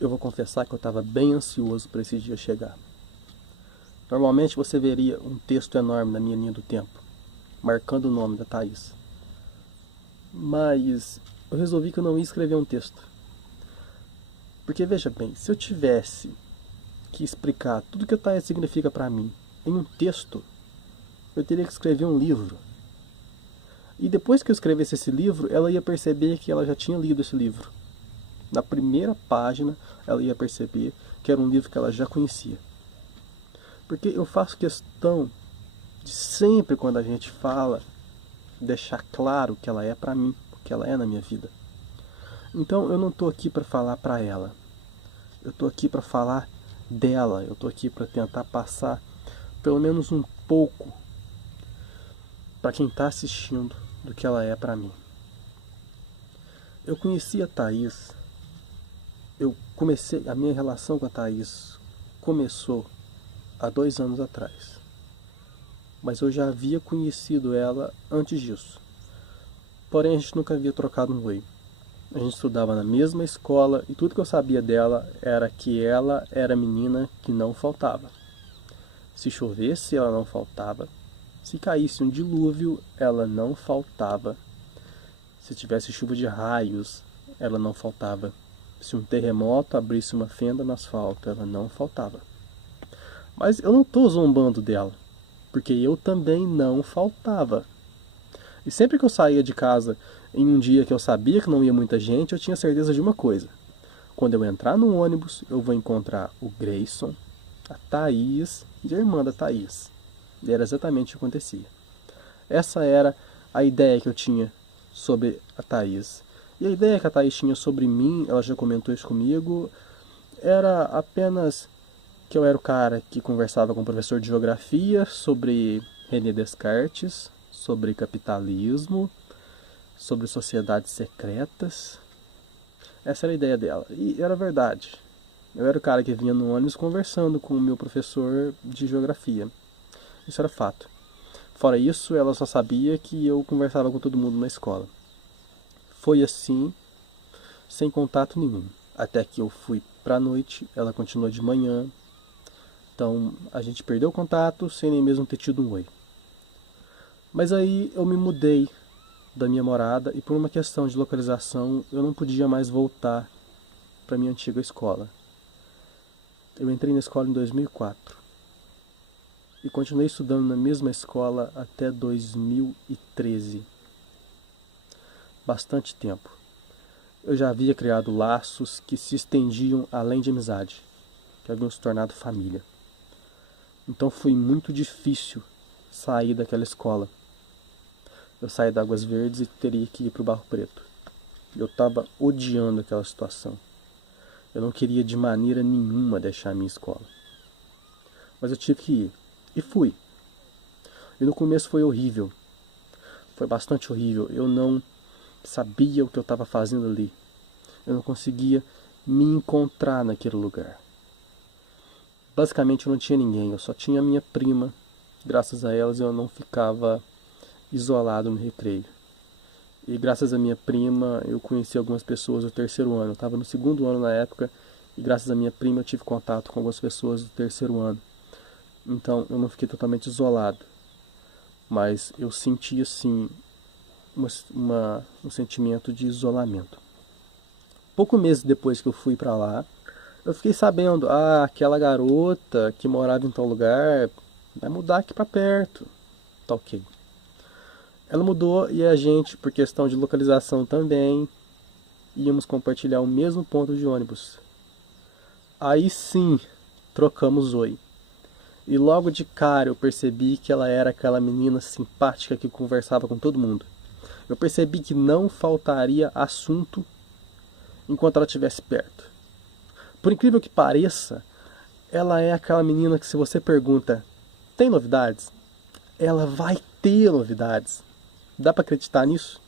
Eu vou confessar que eu estava bem ansioso para esse dia chegar. Normalmente você veria um texto enorme na minha linha do tempo, marcando o nome da Thaís. Mas eu resolvi que eu não ia escrever um texto. Porque veja bem, se eu tivesse que explicar tudo que a Thaís significa para mim em um texto, eu teria que escrever um livro. E depois que eu escrevesse esse livro, ela ia perceber que ela já tinha lido esse livro. Na primeira página, ela ia perceber que era um livro que ela já conhecia. Porque eu faço questão de sempre quando a gente fala, deixar claro que ela é para mim, o que ela é na minha vida. Então eu não estou aqui para falar para ela. Eu estou aqui para falar dela. Eu estou aqui para tentar passar pelo menos um pouco para quem está assistindo do que ela é para mim. Eu conheci a Thaís. A minha relação com a Thaís começou há 2 anos atrás. Mas eu já havia conhecido ela antes disso. Porém, a gente nunca havia trocado um oi. A gente estudava na mesma escola e tudo que eu sabia dela era que ela era a menina que não faltava. Se chovesse, ela não faltava. Se caísse um dilúvio, ela não faltava. Se tivesse chuva de raios, ela não faltava. Se um terremoto abrisse uma fenda no asfalto, ela não faltava. Mas eu não estou zombando dela, porque eu também não faltava. E sempre que eu saía de casa em um dia que eu sabia que não ia muita gente, eu tinha certeza de uma coisa. Quando eu entrar no ônibus, eu vou encontrar o Grayson, a Thaís e a irmã da Thaís. E era exatamente o que acontecia. Essa era a ideia que eu tinha sobre a Thaís. E a ideia que a Thaís tinha sobre mim, ela já comentou isso comigo, era apenas que eu era o cara que conversava com o professor de geografia sobre René Descartes, sobre capitalismo, sobre sociedades secretas. Essa era a ideia dela. E era verdade. Eu era o cara que vinha no ônibus conversando com o meu professor de geografia. Isso era fato. Fora isso, ela só sabia que eu conversava com todo mundo na escola. Foi assim, sem contato nenhum. Até que eu fui pra noite, ela continuou de manhã. Então a gente perdeu o contato sem nem mesmo ter tido um oi. Mas aí eu me mudei da minha morada e por uma questão de localização eu não podia mais voltar para minha antiga escola. Eu entrei na escola em 2004 e continuei estudando na mesma escola até 2013. Bastante tempo. Eu já havia criado laços que se estendiam além de amizade, que haviam se tornado família. Então foi muito difícil sair daquela escola. Eu saí da Águas Verdes e teria que ir para o Barro Preto. Eu estava odiando aquela situação. Eu não queria de maneira nenhuma deixar a minha escola. Mas eu tive que ir. E fui. E no começo foi horrível. Foi bastante horrível. Eu não sabia o que eu estava fazendo ali. Eu não conseguia me encontrar naquele lugar. Basicamente eu não tinha ninguém. Eu só tinha a minha prima. Graças a elas eu não ficava isolado no recreio. E graças à minha prima eu conheci algumas pessoas do terceiro ano. Eu estava no segundo ano na época e graças à minha prima eu tive contato com algumas pessoas do terceiro ano. Então eu não fiquei totalmente isolado. Mas eu senti assim um sentimento de isolamento. Poucos meses depois que eu fui para lá, eu fiquei sabendo, aquela garota que morava em tal lugar vai mudar aqui para perto. Tá ok. Ela mudou e a gente, por questão de localização também, íamos compartilhar o mesmo ponto de ônibus. Aí sim, trocamos oi. E logo de cara eu percebi que ela era aquela menina simpática que conversava com todo mundo. Eu percebi que não faltaria assunto enquanto ela estivesse perto. Por incrível que pareça, ela é aquela menina que se você pergunta, tem novidades? Ela vai ter novidades. Dá pra acreditar nisso?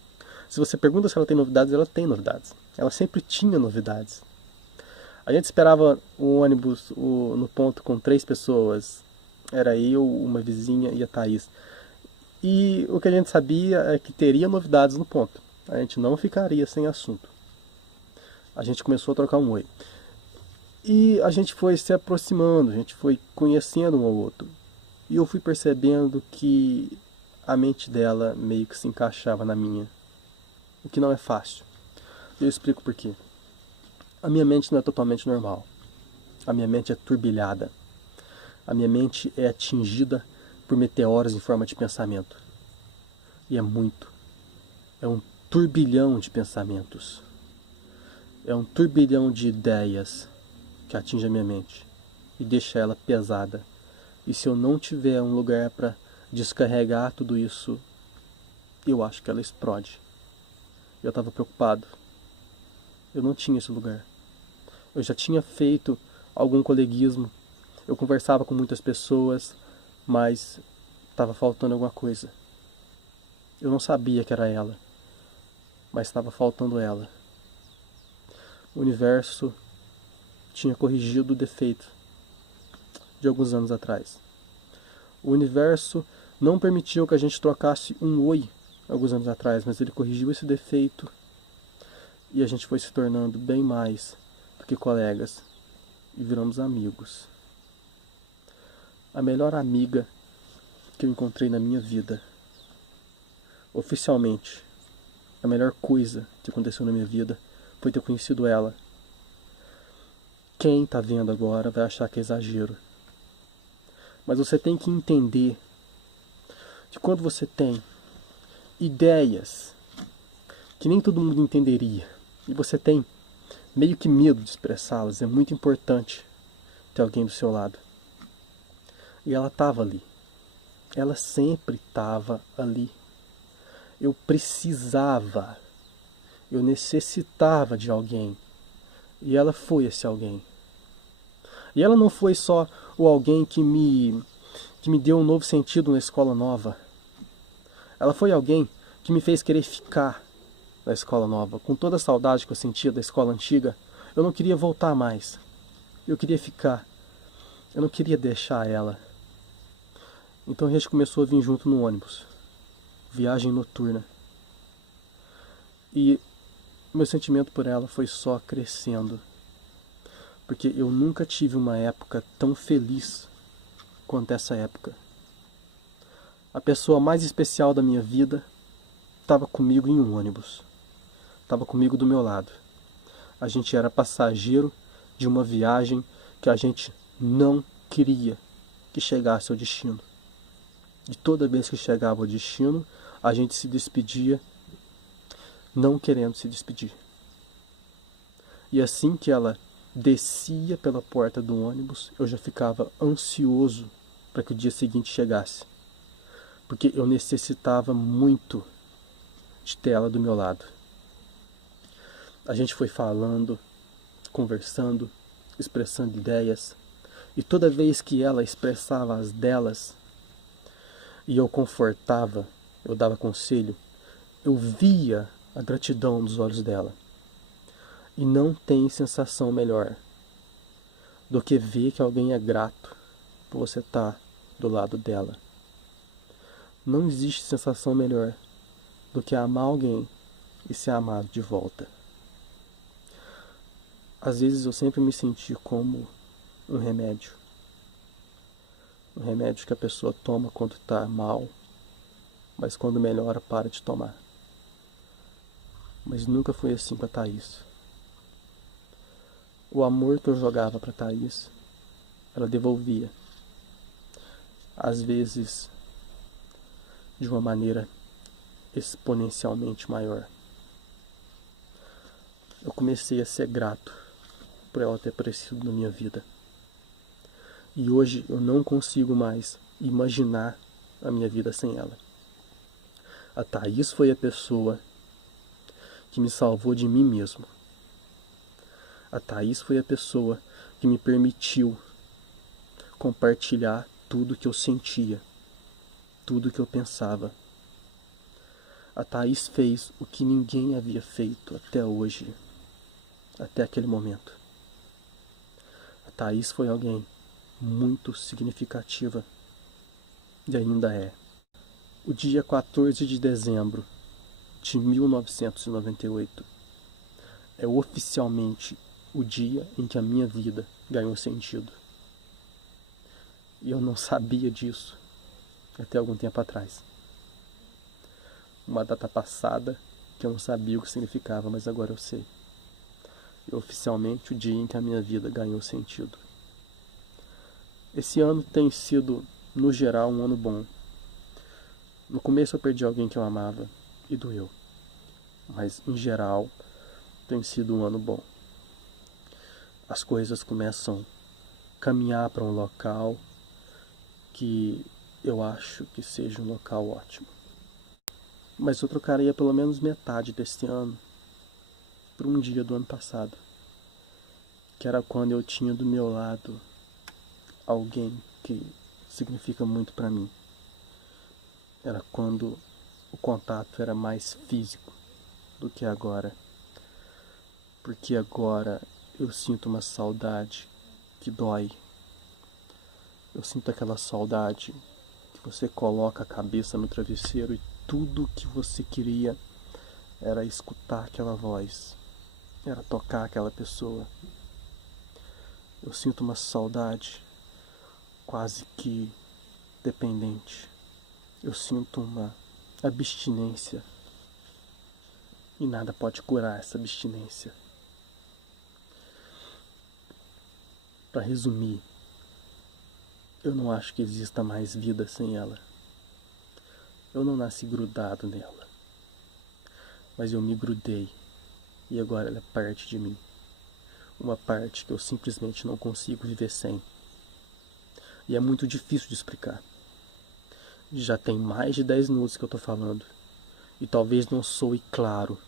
Se você pergunta se ela tem novidades, ela tem novidades. Ela sempre tinha novidades. A gente esperava o ônibus no ponto com 3 pessoas. Era eu, uma vizinha e a Thaís. E o que a gente sabia é que teria novidades no ponto. A gente não ficaria sem assunto. A gente começou a trocar um oi. E a gente foi se aproximando, a gente foi conhecendo um ao outro. E eu fui percebendo que a mente dela meio que se encaixava na minha, o que não é fácil. Eu explico por quê. A minha mente não é totalmente normal. A minha mente é turbilhada. A minha mente é atingida por meteoros em forma de pensamento. E é muito. É um turbilhão de pensamentos. É um turbilhão de ideias que atinge a minha mente e deixa ela pesada. E se eu não tiver um lugar para descarregar tudo isso, eu acho que ela explode. Eu estava preocupado. Eu não tinha esse lugar. Eu já tinha feito algum coleguismo. Eu conversava com muitas pessoas, mas estava faltando alguma coisa. Eu não sabia que era ela, mas estava faltando ela. O universo tinha corrigido o defeito de alguns anos atrás. O universo não permitiu que a gente trocasse um oi alguns anos atrás, mas ele corrigiu esse defeito e a gente foi se tornando bem mais do que colegas e viramos amigos. A melhor amiga que eu encontrei na minha vida, oficialmente, a melhor coisa que aconteceu na minha vida foi ter conhecido ela. Quem tá vendo agora vai achar que é exagero. Mas você tem que entender que quando você tem ideias que nem todo mundo entenderia e você tem meio que medo de expressá-las, é muito importante ter alguém do seu lado. E ela estava ali. Ela sempre estava ali. Eu precisava, eu necessitava de alguém. E ela foi esse alguém. E ela não foi só o alguém que me deu um novo sentido na escola nova. Ela foi alguém que me fez querer ficar na escola nova. Com toda a saudade que eu sentia da escola antiga, eu não queria voltar mais. Eu queria ficar. Eu não queria deixar ela. Então a gente começou a vir junto no ônibus. Viagem noturna. E meu sentimento por ela foi só crescendo. Porque eu nunca tive uma época tão feliz quanto essa época. A pessoa mais especial da minha vida estava comigo em um ônibus. Estava comigo do meu lado. A gente era passageiro de uma viagem que a gente não queria que chegasse ao destino. E toda vez que chegava ao destino, a gente se despedia não querendo se despedir. E assim que ela descia pela porta do ônibus, eu já ficava ansioso para que o dia seguinte chegasse. Porque eu necessitava muito de ter ela do meu lado. A gente foi falando, conversando, expressando ideias. E toda vez que ela expressava as delas, e eu confortava, eu dava conselho, eu via a gratidão nos olhos dela. E não tem sensação melhor do que ver que alguém é grato por você estar do lado dela. Não existe sensação melhor do que amar alguém e ser amado de volta. Às vezes eu sempre me senti como um remédio. Um remédio que a pessoa toma quando está mal, mas quando melhora para de tomar. Mas nunca foi assim com a Thaís. O amor que eu jogava para Thaís, ela devolvia. Às vezes de uma maneira exponencialmente maior. Eu comecei a ser grato por ela ter aparecido na minha vida. E hoje eu não consigo mais imaginar a minha vida sem ela. A Thaís foi a pessoa que me salvou de mim mesmo. A Thaís foi a pessoa que me permitiu compartilhar tudo que eu sentia, tudo que eu pensava. A Thaís fez o que ninguém havia feito até hoje, até aquele momento. A Thaís foi alguém muito significativa e ainda é. O dia 14 de dezembro de 1998 é oficialmente o dia em que a minha vida ganhou sentido. E eu não sabia disso até algum tempo atrás. Uma data passada que eu não sabia o que significava, mas agora eu sei. E oficialmente o dia em que a minha vida ganhou sentido. Esse ano tem sido, no geral, um ano bom. No começo eu perdi alguém que eu amava e doeu. Mas, em geral, tem sido um ano bom. As coisas começam a caminhar para um local que eu acho que seja um local ótimo. Mas eu trocaria pelo menos metade deste ano por um dia do ano passado, que era quando eu tinha do meu lado alguém que significa muito para mim. Era quando o contato era mais físico do que agora. Porque agora eu sinto uma saudade que dói. Eu sinto aquela saudade que você coloca a cabeça no travesseiro e tudo que você queria era escutar aquela voz, era tocar aquela pessoa. Eu sinto uma saudade quase que dependente. Eu sinto uma abstinência e nada pode curar essa abstinência. Para resumir, eu não acho que exista mais vida sem ela. Eu não nasci grudado nela, mas eu me grudei e agora ela é parte de mim. Uma parte que eu simplesmente não consigo viver sem. E é muito difícil de explicar. Já tem mais de 10 minutos que eu tô falando. E talvez não soe claro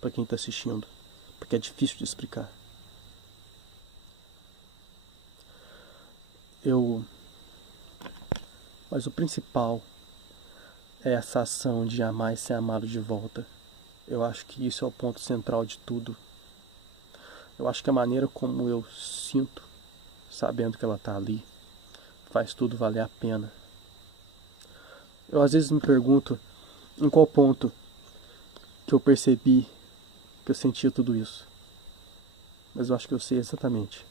para quem tá assistindo, porque é difícil de explicar. Mas o principal é essa ação de amar e ser amado de volta. Eu acho que isso é o ponto central de tudo. Eu acho que a maneira como eu sinto, sabendo que ela tá ali, faz tudo valer a pena. Eu às vezes me pergunto em qual ponto que eu percebi que eu sentia tudo isso. Mas eu acho que eu sei exatamente.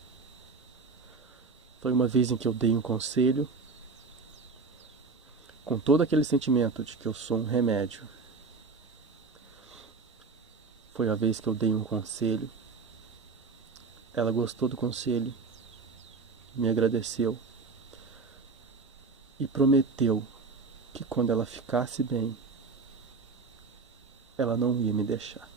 Foi uma vez em que eu dei um conselho, com todo aquele sentimento de que eu sou um remédio. Foi a vez que eu dei um conselho, ela gostou do conselho, me agradeceu e prometeu que quando ela ficasse bem, ela não ia me deixar.